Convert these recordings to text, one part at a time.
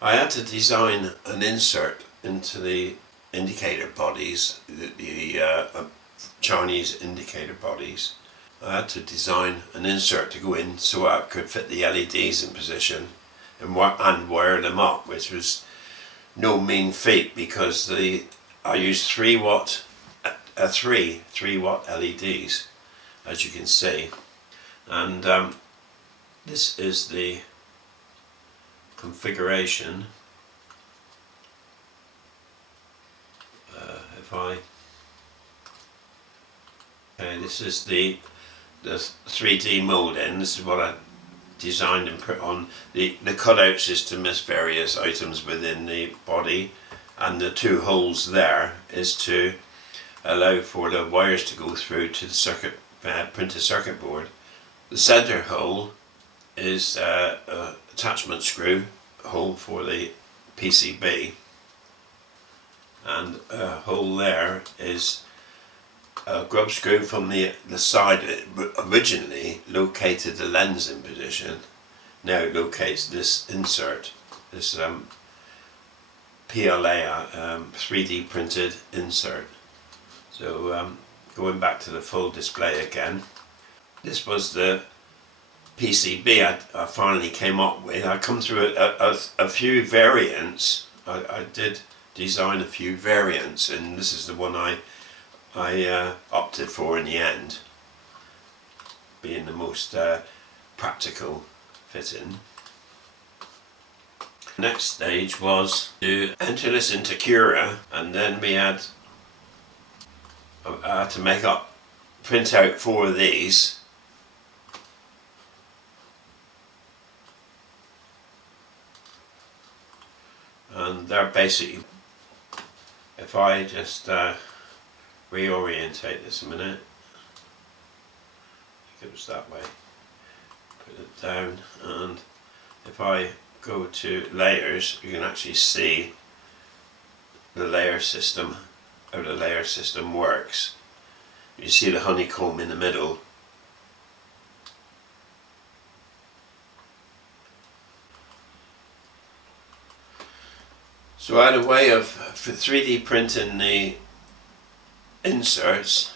I had to design an insert into the indicator bodies, the Chinese indicator bodies. I had to design an insert to go in so I could fit the LEDs in position and wire them up, which was no mean feat because I used 3-watt 3-watt LEDs, as you can see, and this is the configuration. This is the 3D molding. This is what I designed and put on. The cutouts is to miss various items within the body, and the 2 holes there is to allow for the wires to go through to the printed circuit board. The center hole is an attachment screw hole for the PCB, and a hole there is a grub screw from the side that originally located the lens in position. Now it locates this insert, this PLA 3D printed insert. So going back to the full display again, this was the PCB I finally came up with. I come through a few variants. I did design a few variants, and this is the one I opted for in the end, being the most practical fitting. Next stage was to enter this into Cura, and then I had to print out 4 of these. And they're basically, if I just reorientate this a minute, it goes that way, put it down, and if I go to layers, you can actually see the layer system, how the layer system works. You see the honeycomb in the middle. So I had a way of 3D printing the inserts.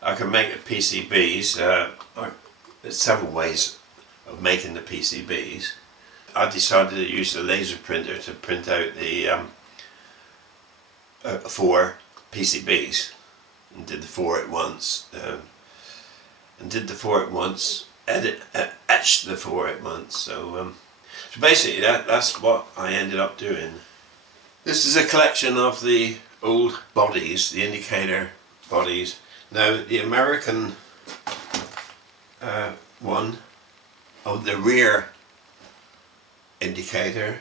I can make the PCBs. There's several ways of making the PCBs. I decided to use the laser printer to print out the 4 PCBs, and did the 4 at once. Etched the 4 at once. So basically that's what I ended up doing. This is a collection of the old bodies, the indicator bodies. Now the American one of the rear indicator,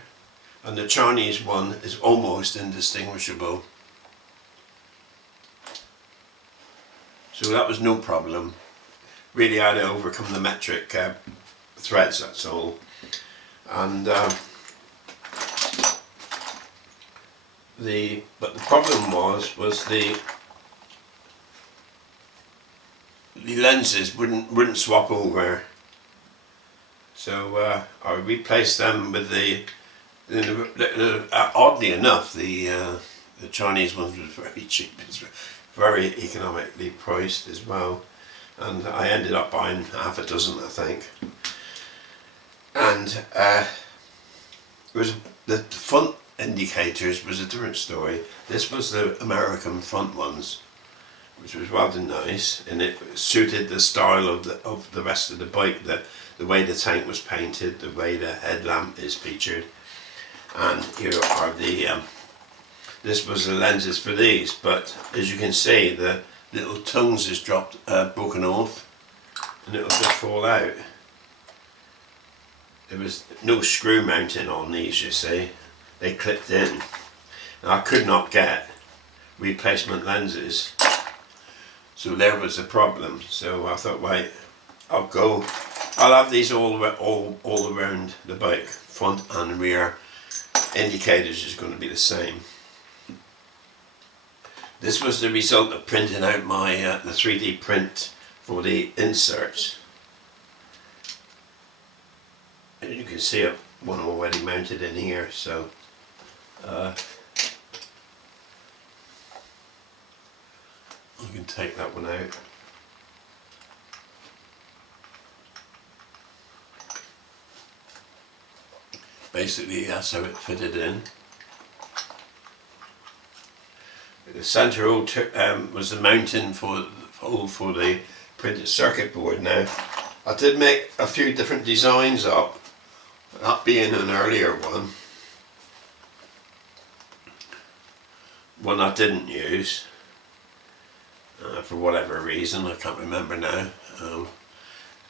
and the Chinese one is almost indistinguishable. So that was no problem. Really, I had to overcome the metric threads, that's all. And but the problem was the lenses wouldn't swap over. So I replaced them with oddly enough, the Chinese ones was very cheap. It's very economically priced as well, and I ended up buying half a dozen, I think. And it was the front indicators was a different story. This was the American front ones, which was rather nice, and it suited the style of the rest of the bike, the way the tank was painted, the way the headlamp is featured. And here are this was the lenses for these, but as you can see, the little tongues is broken off, and it'll just fall out. There was no screw mounting on these, you see. They clipped in. Now, I could not get replacement lenses, so there was a problem. So I thought, wait, I'll have these all around the bike, front and rear indicators is going to be the same. This was the result of printing out my the 3D print for the inserts. And you can see it one already mounted in here, so I can take that one out. Basically that's how it fitted in. The centre hole was the mounting hole for the printed circuit board. Now I did make a few different designs up, that being an earlier one I didn't use for whatever reason, I can't remember now,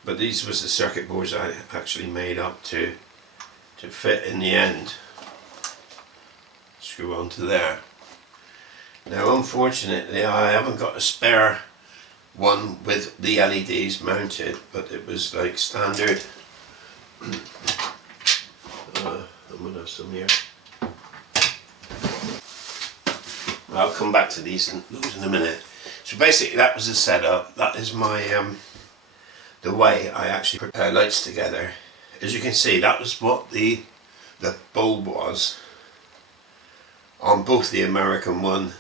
but these was the circuit boards I actually made up to fit in the end, screw onto there. Now unfortunately I haven't got a spare one with the LEDs mounted, but it was like standard. I'm going to have some here. I'll come back to those in a minute. So basically that was the setup. That is my the way I actually put lights together. As you can see, that was what the bulb was on both the American one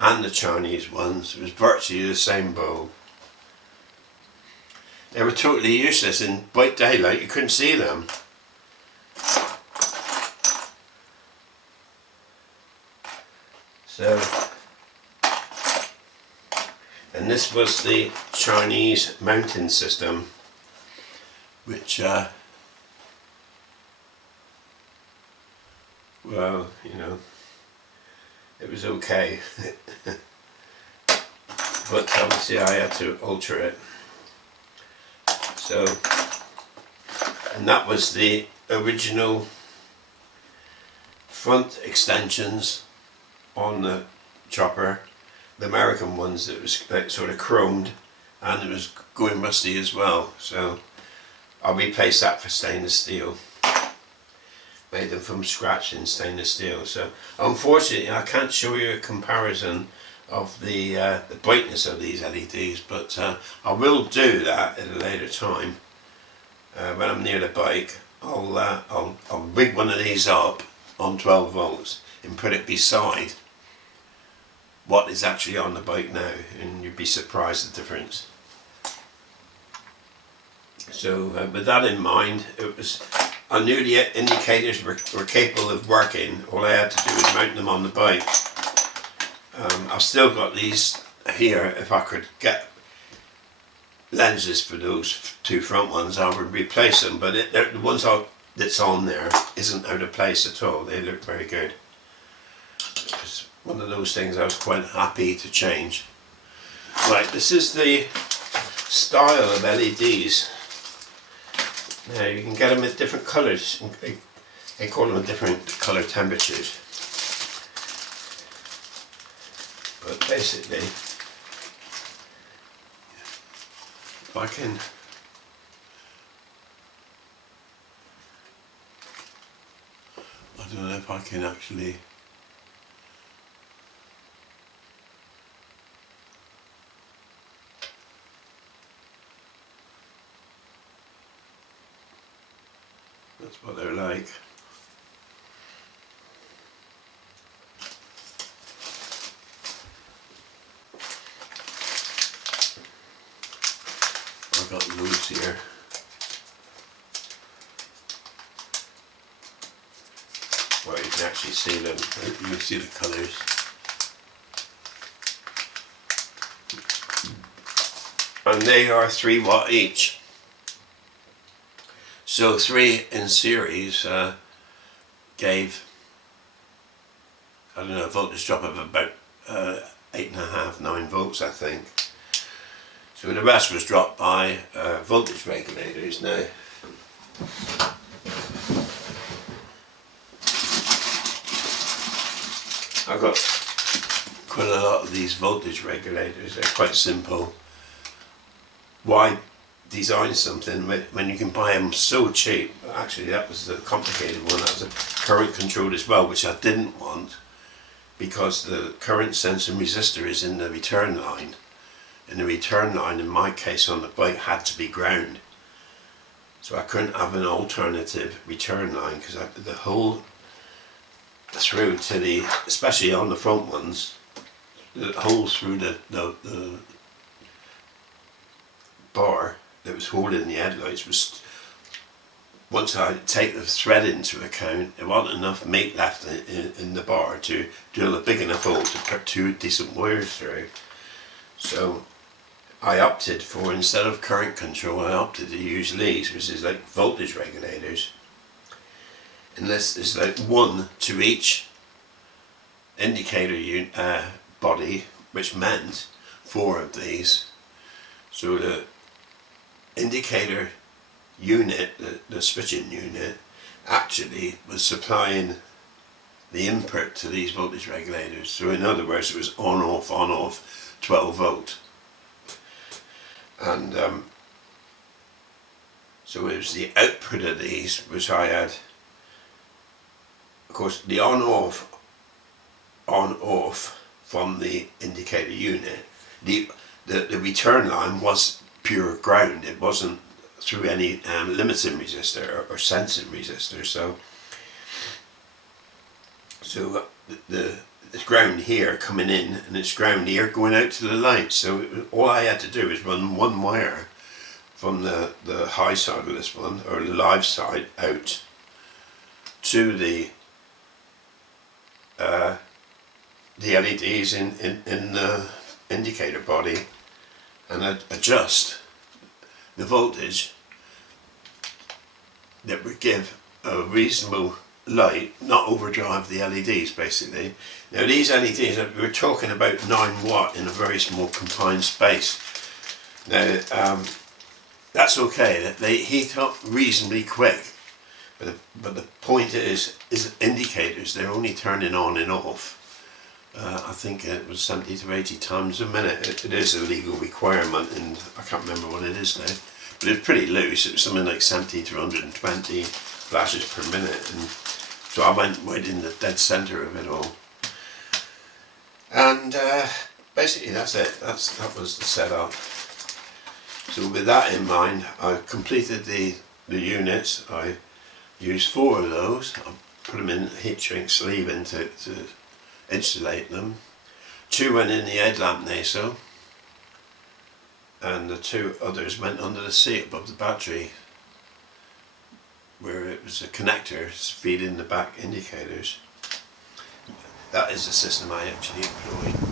and the Chinese ones. It was virtually the same bulb. They were totally useless in bright daylight, you couldn't see them. So, and this was the Chinese mounting system, which well, you know, it was okay. But obviously I had to alter it. So, and that was the original front extensions on the chopper. The American ones that was like sort of chromed, and it was going rusty as well. So I'll replace that for stainless steel. Made them from scratch in stainless steel. So unfortunately I can't show you a comparison of the brightness of these LEDs, but I will do that at a later time when I'm near the bike. I'll rig one of these up on 12 volts and put it beside what is actually on the bike now, and you'd be surprised at the difference. So with that in mind, I knew the indicators were capable of working. All I had to do was mount them on the bike. I've still got these here. If I could get lenses for those two front ones, I would replace them, but the ones that's on there isn't out of place at all. They look very good. It's one of those things I was quite happy to change. Right, this is the style of LEDs. Now you can get them at different colours. They call them at different colour temperatures. But basically, if I can, I don't know if I can actually, that's what they're like. I've got loads here. Well, you can actually see them. You can see the colours. And they are 3 watt each. So 3 in series gave, I don't know, a voltage drop of about 8.5, 9 volts, I think. So the rest was dropped by voltage regulators. Now, I've got quite a lot of these voltage regulators. They're quite simple. Why design something when you can buy them so cheap? Actually, that was the complicated one. That was a current control as well, which I didn't want, because the current sensing resistor is in the return line. And the return line, in my case on the bike, had to be ground. So I couldn't have an alternative return line because the hole through to the, especially on the front ones, the hole through the bar that was holding the headlights was, once I take the thread into account, there wasn't enough meat left in the bar to drill a big enough hole to put two decent wires through. So I opted for, instead of current control, I opted to use these, which is like voltage regulators. And this is like one to each indicator body, which meant 4 of these. So the indicator unit, the switching unit, actually was supplying the input to these voltage regulators. So in other words, it was on off 12 volt. And so it was the output of these which I had, of course, the on off from the indicator unit. The return line was pure ground. It wasn't through any limiting resistor or sensing resistor. So it's ground here coming in, and it's ground here going out to the light. So all I had to do is run one wire from the high side of this one, or the live side, out to the LEDs in the indicator body, and I'd adjust the voltage that would give a reasonable light, not overdrive the LEDs basically. Now these LEDs, we're talking about 9 watt in a very small confined space. Now that's okay, they heat up reasonably quick, but the point is indicators, they're only turning on and off. I think it was 70 to 80 times a minute. It is a legal requirement, and I can't remember what it is now, but it's pretty loose. It was something like 70 to 120 flashes per minute, and so I went right in the dead centre of it all. And basically that's it. That was the setup. So with that in mind, I completed the units. I used 4 of those. I put them in heat shrink sleeving to insulate them. 2 went in the headlamp nacelle, and the 2 others went under the seat above the battery, where it was a connector feeding the back indicators. That is the system I actually employed.